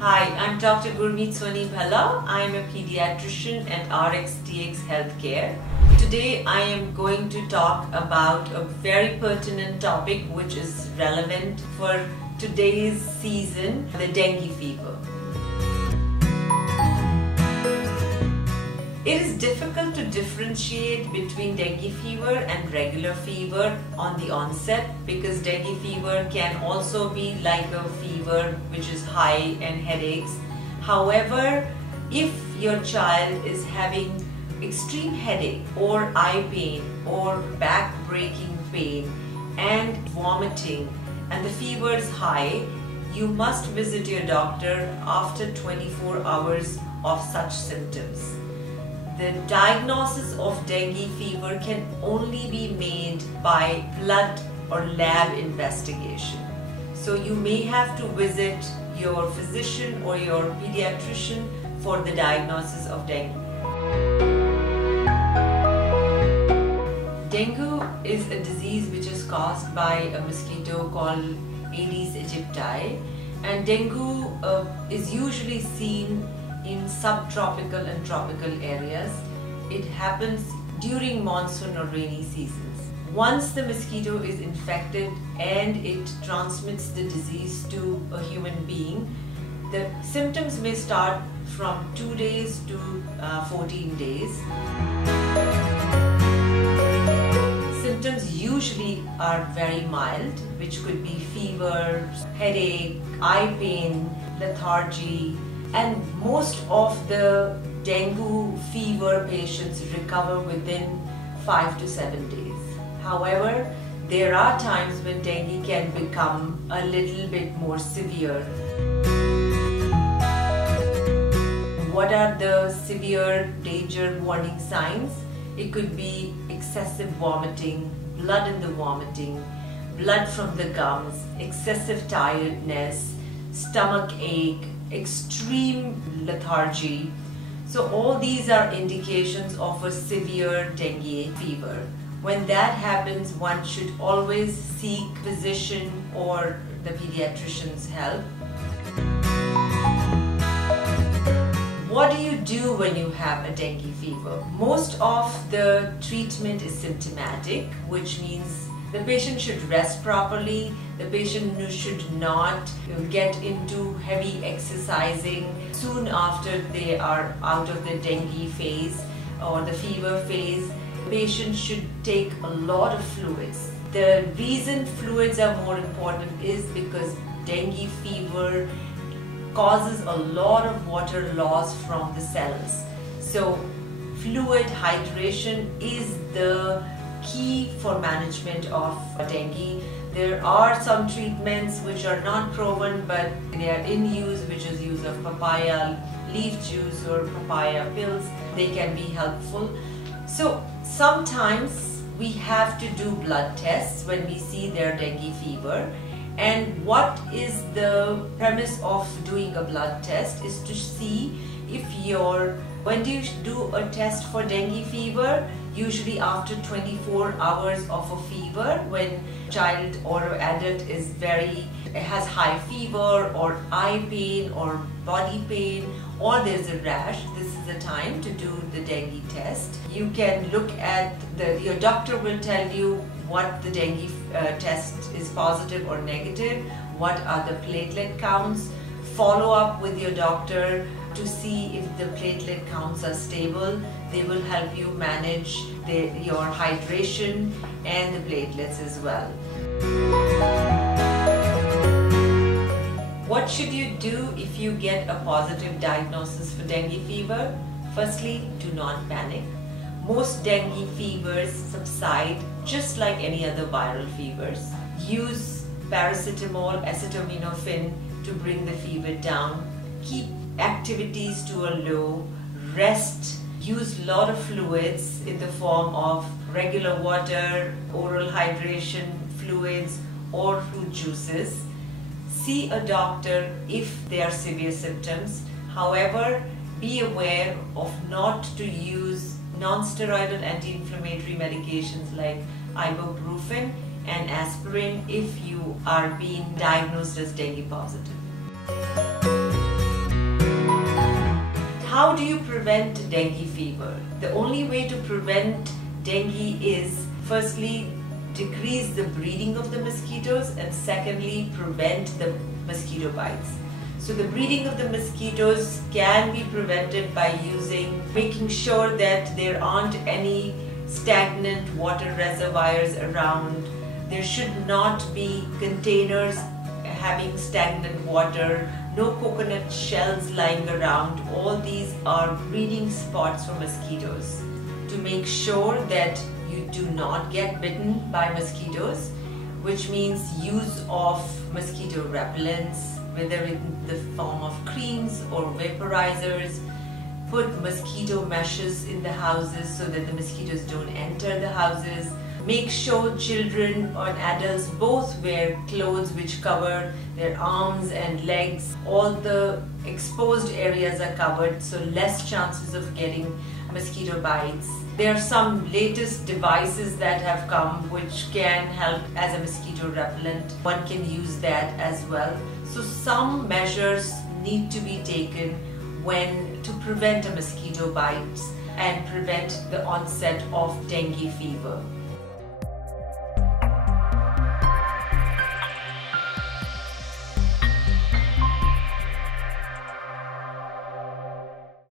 Hi, I'm Dr. Gurmeet Soni Bhalla. I'm a pediatrician at RxDx Healthcare. Today I am going to talk about a very pertinent topic which is relevant for today's season, the dengue fever. It is difficult to differentiate between dengue fever and regular fever on the onset because dengue fever can also be like a fever which is high and headaches. However, if your child is having extreme headache or eye pain or back-breaking pain and vomiting and the fever is high, you must visit your doctor after 24 hours of such symptoms. The diagnosis of dengue fever can only be made by blood or lab investigation. So you may have to visit your physician or your pediatrician for the diagnosis of dengue. Dengue is a disease which is caused by a mosquito called Aedes aegypti, and dengue is usually seen in subtropical and tropical areas. It happens during monsoon or rainy seasons. Once the mosquito is infected and it transmits the disease to a human being, the symptoms may start from 2 days to 14 days. Symptoms usually are very mild, which could be fever, headache, eye pain, lethargy, and most of the dengue fever patients recover within 5 to 7 days. However, there are times when dengue can become a little bit more severe. What are the severe danger warning signs? It could be excessive vomiting, blood in the vomiting, blood from the gums, excessive tiredness, stomach ache, extreme lethargy. So all these are indications of a severe dengue fever. When that happens, one should always seek physician or the pediatrician's help. What do you do when you have a dengue fever? Most of the treatment is symptomatic, which means the patient should rest properly. The patient should not get into heavy exercising soon after they are out of the dengue phase or the fever phase. The patient should take a lot of fluids. The reason fluids are more important is because dengue fever causes a lot of water loss from the cells. So fluid hydration is the key for management of dengue. There are some treatments which are not proven but they are in use, which is use of papaya leaf juice or papaya pills. They can be helpful. So sometimes we have to do blood tests when we see their dengue fever. And what is the premise of doing a blood test is to see if when do you do a test for dengue fever? Usually after 24 hours of a fever, when child or adult has high fever or eye pain or body pain or there's a rash, this is the time to do the dengue test. You can look at your doctor will tell you what the dengue test is positive or negative, what are the platelet counts. Follow up with your doctor to see if the platelet counts are stable. They will help you manage your hydration and the platelets as well. What should you do if you get a positive diagnosis for dengue fever? Firstly, do not panic. Most dengue fevers subside just like any other viral fevers. Use paracetamol, acetaminophen to bring the fever down. Keep activities to a low. Rest. Use a lot of fluids in the form of regular water, oral hydration fluids or fruit juices. See a doctor if there are severe symptoms. However, be aware of not to use non-steroidal anti-inflammatory medications like ibuprofen and aspirin if you are being diagnosed as dengue positive. How do you prevent dengue fever? The only way to prevent dengue is firstly decrease the breeding of the mosquitoes, and secondly prevent the mosquito bites. So the breeding of the mosquitoes can be prevented by making sure that there aren't any stagnant water reservoirs around. There should not be containers having stagnant water, no coconut shells lying around. All these are breeding spots for mosquitoes. To make sure that you do not get bitten by mosquitoes, which means use of mosquito repellents, whether in the form of creams or vaporizers. Put mosquito meshes in the houses so that the mosquitoes don't enter the houses. Make sure children or adults both wear clothes which cover their arms and legs. All the exposed areas are covered, so less chances of getting mosquito bites. There are some latest devices that have come which can help as a mosquito repellent. One can use that as well. So some measures need to be taken to prevent a mosquito bite and prevent the onset of dengue fever.